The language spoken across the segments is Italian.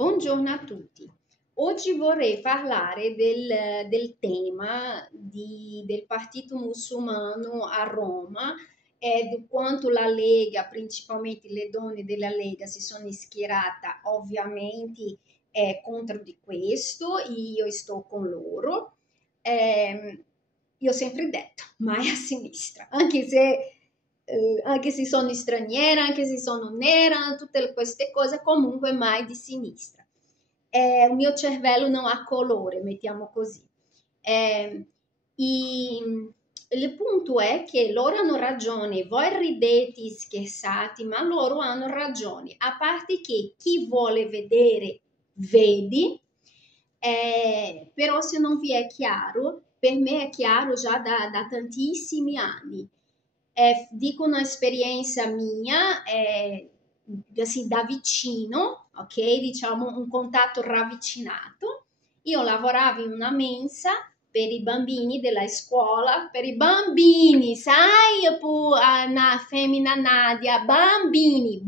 Buongiorno a tutti. Oggi vorrei parlare del tema del partito muçulmano a Roma e di quanto la Lega, principalmente le donne della Lega, si sono schierate ovviamente contro di questo. Io sto con loro. Io ho sempre detto, mai a sinistra, anche se sono straniera, anche se sono nera, tutte queste cose, comunque mai di sinistra. Il mio cervello non ha colore, mettiamo così. Il punto è che loro hanno ragione, voi ridete, scherzate, ma loro hanno ragione, a parte che chi vuole vedere, vedi, però se non vi è chiaro, per me è chiaro già da tantissimi anni. Dico una esperienza mia, assim, da vicino, ok? Diciamo un contatto ravvicinato. Io lavoravo in una mensa per i bambini della scuola, per i bambini, sai, na femmina Nadia, bambini,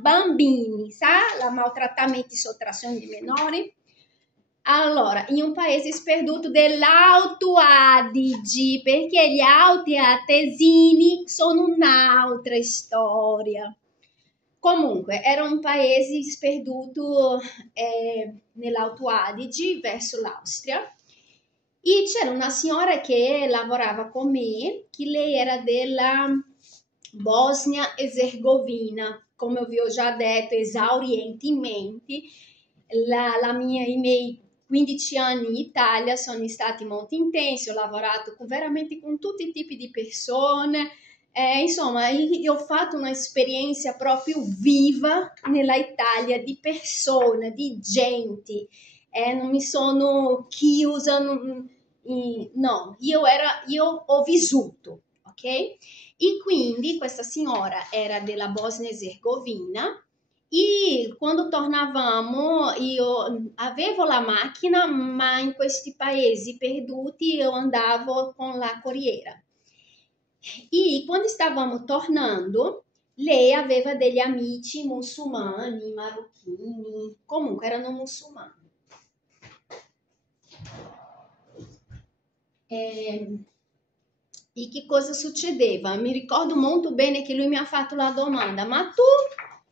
bambini, sai, la maltrattamento e sottrazione di minori. Allora, in un paese sperduto dell'Alto Adige, perché gli Alti Atesini sono un'altra storia. Comunque, era un paese sperduto nell'Alto Adige, verso l'Austria, e c'era una signora che lavorava con me, che lei era della Bosnia e Herzegovina, come vi ho già detto esaurientemente. I miei 15 anni in Italia sono stati molto intensi, ho lavorato veramente con tutti i tipi di persone, insomma io ho fatto un'esperienza proprio viva nella Italia di persone, di gente, non mi sono chiusa, no, io ho vissuto, ok? E quindi questa signora era della Bosnia e Herzegovina. E quando tornavamo, io avevo la macchina, ma in questi paesi perduti io andavo con la corriera. E quando stavamo tornando, lei aveva degli amici muçulmani, marocchini, comunque erano muçulmani. E che cosa succedeva? Mi ricordo molto bene che lui mi ha fatto la domanda, ma tu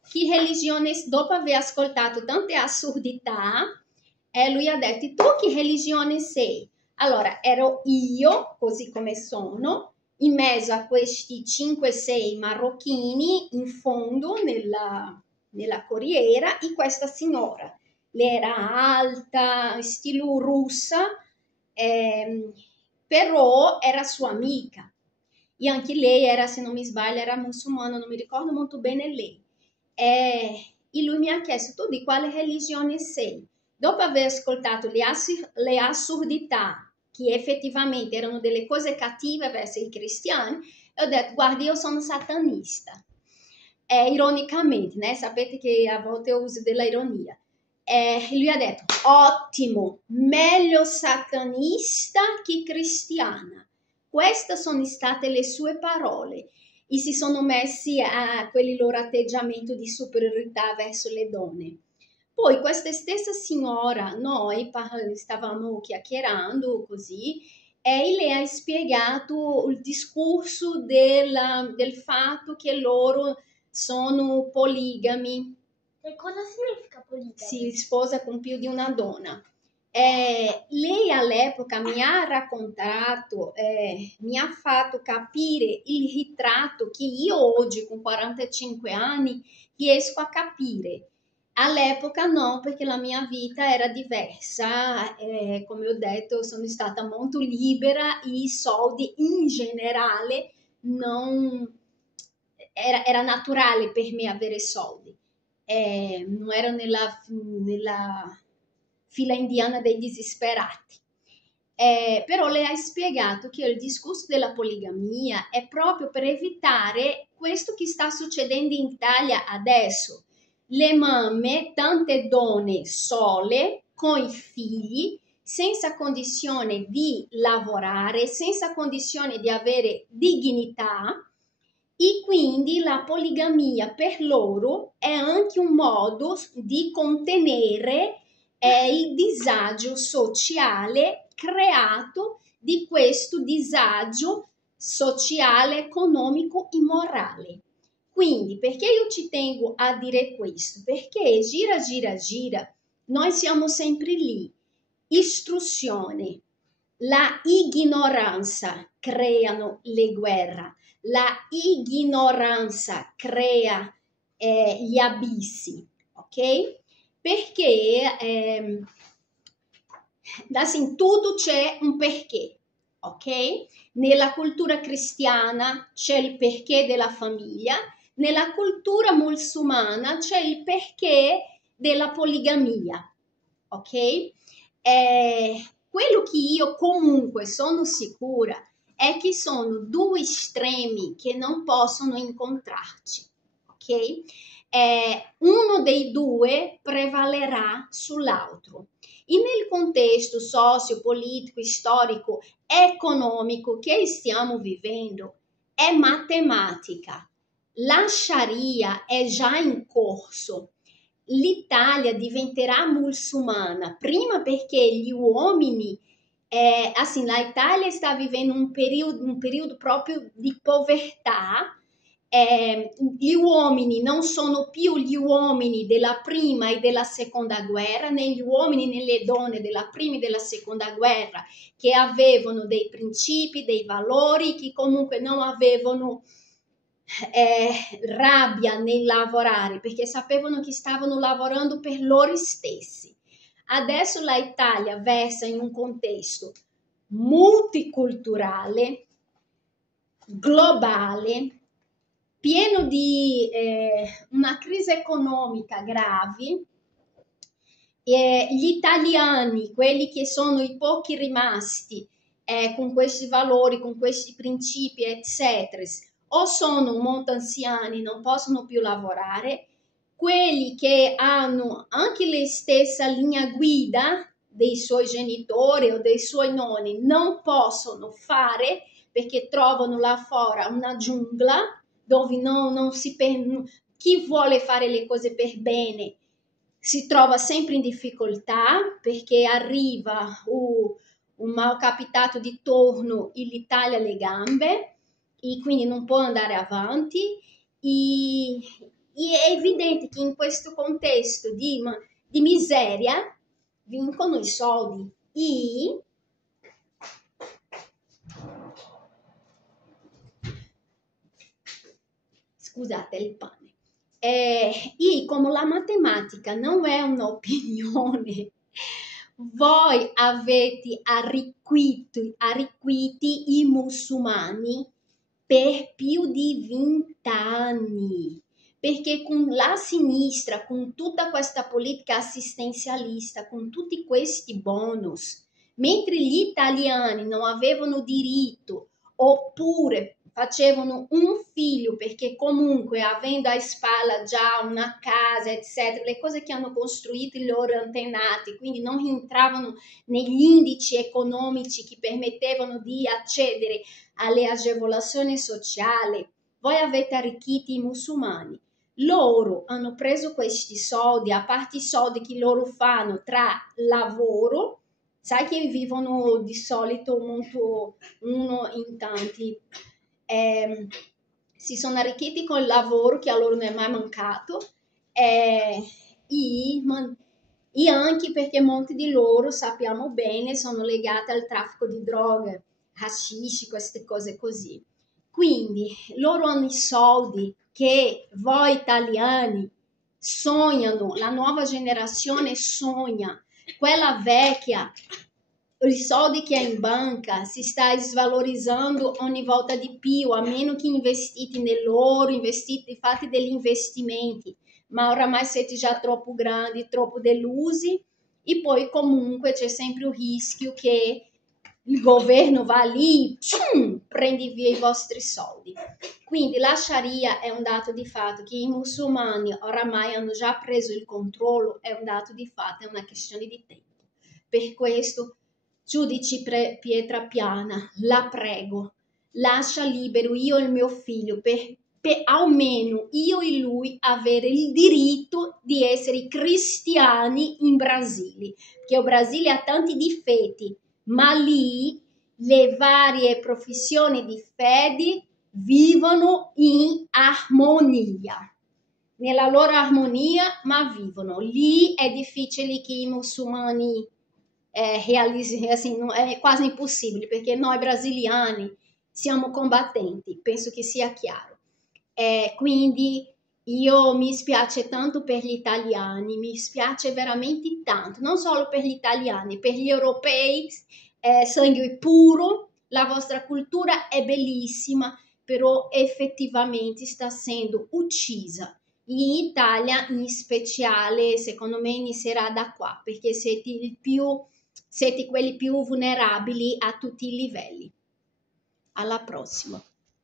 che religione, dopo aver ascoltato tante assurdità, lui ha detto, tu che religione sei? Allora, ero io, così come sono, in mezzo a questi 5-6 marocchini, in fondo nella corriera, e questa signora. Lei era alta, stile russa, però era sua amica. E anche lei era, se non mi sbaglio, era muçulmana, non mi ricordo molto bene lei. E lui mi ha chiesto, tu di quale religione sei? Dopo aver ascoltato le assurdità, che effettivamente erano delle cose cattive verso i cristiani, ho detto, guardi, io sono satanista. Ironicamente, né? Sapete che a volte io uso della ironia. Lui ha detto, ottimo, meglio satanista che cristiana. Queste sono state le sue parole e si sono messi a quelli loro atteggiamento di superiorità verso le donne. Poi questa stessa signora, noi stavamo chiacchierando così, e lei ha spiegato il discorso del fatto che loro sono poligami. E cosa significa poligami? Si sposa con più di una donna. Lei all'epoca mi ha raccontato, mi ha fatto capire il ritratto che io oggi con 45 anni riesco a capire. All'epoca no, perché la mia vita era diversa, come ho detto sono stata molto libera e i soldi in generale non era naturale per me avere soldi. Non ero nella fila indiana dei disperati. Però lei ha spiegato che il discorso della poligamia è proprio per evitare questo che sta succedendo in Italia adesso. Le mamme, tante donne sole, con i figli, senza condizione di lavorare, senza condizione di avere dignità, E quindi la poligamia per loro è anche un modo di contenere il disagio sociale creato di questo disagio sociale, economico e morale. Quindi, perché io ci tengo a dire questo? Perché gira, gira, gira, noi siamo sempre lì. Istruzione, la ignoranza creano le guerre, la ignoranza crea gli abissi, ok? Perché in tutto c'è un perché, ok? Nella cultura cristiana c'è il perché della famiglia, nella cultura musulmana c'è il perché della poligamia, ok? Quello che io comunque sono sicura è che sono due estremi che non possono incontrarci, ok? Uno dei due prevalerà sull'altro. E nel contesto socio-politico, storico, economico che stiamo vivendo, è matematica. La Sharia è già in corso. L'Italia diventerà musulmana prima perché gli uomini, la Italia sta vivendo un periodo proprio di povertà. Gli uomini non sono più gli uomini della prima e della seconda guerra, né gli uomini né le donne della prima e della seconda guerra che avevano dei principi, dei valori, che comunque non avevano rabbia nel lavorare perché sapevano che stavano lavorando per loro stessi. Adesso l'Italia versa in un contesto multiculturale, globale, pieno di una crisi economica grave. Gli italiani, quelli che sono i pochi rimasti con questi valori, con questi principi, eccetera, o sono molto anziani, non possono più lavorare, quelli che hanno anche la stessa linea guida dei suoi genitori o dei suoi nonni non possono fare perché trovano là fuori una giungla dove non si chi vuole fare le cose per bene si trova sempre in difficoltà perché arriva un malcapitato di torno e gli taglia le gambe e quindi non può andare avanti e è evidente che in questo contesto di miseria vincono i soldi e scusate il pane. E come la matematica non è un'opinione, voi avete arricchiti i musulmani per più di 20 anni, perché con la sinistra, con tutta questa politica assistenzialista, con tutti questi bonus, mentre gli italiani non avevano diritto oppure facevano un figlio perché comunque avendo a spalla già una casa eccetera, le cose che hanno costruito i loro antenati, quindi non entravano negli indici economici che permettevano di accedere alle agevolazioni sociali, voi avete arricchiti i musulmani. Loro hanno preso questi soldi, a parte i soldi che loro fanno tra lavoro, sai che vivono di solito molto uno in tanti, si sono arricchiti col lavoro che a loro non è mai mancato e anche perché molti di loro, sappiamo bene, sono legati al traffico di droghe, hashish, queste cose così. Quindi loro hanno i soldi che voi italiani sognano, la nuova generazione sogna, quella vecchia, i soldi che è in banca si sta svalorizzando ogni volta di più, a meno che investiti nell'oro, fate degli investimenti, ma oramai siete già troppo grandi, troppo delusi e poi comunque c'è sempre il rischio che il governo va lì, prende via i vostri soldi. Quindi la Sharia è un dato di fatto, che i musulmani oramai hanno già preso il controllo, è un dato di fatto, è una questione di tempo. Per questo, giudice Pietrapiana, la prego, lascia libero io e il mio figlio per per almeno io e lui avere il diritto di essere cristiani in Brasile, perché il Brasile ha tanti difetti, ma lì le varie professioni di fede vivono in armonia, nella loro armonia, ma vivono. Lì è difficile che i musulmani realizzino, assim, è quasi impossibile, perché noi brasiliani siamo combattenti, penso che sia chiaro. Quindi io mi spiace tanto per gli italiani, mi spiace veramente tanto, non solo per gli italiani, per gli europei, sangue puro, la vostra cultura è bellissima, però effettivamente sta essendo uccisa. In Italia in speciale, secondo me inizierà da qua, perché siete quelli più vulnerabili a tutti i livelli. Alla prossima.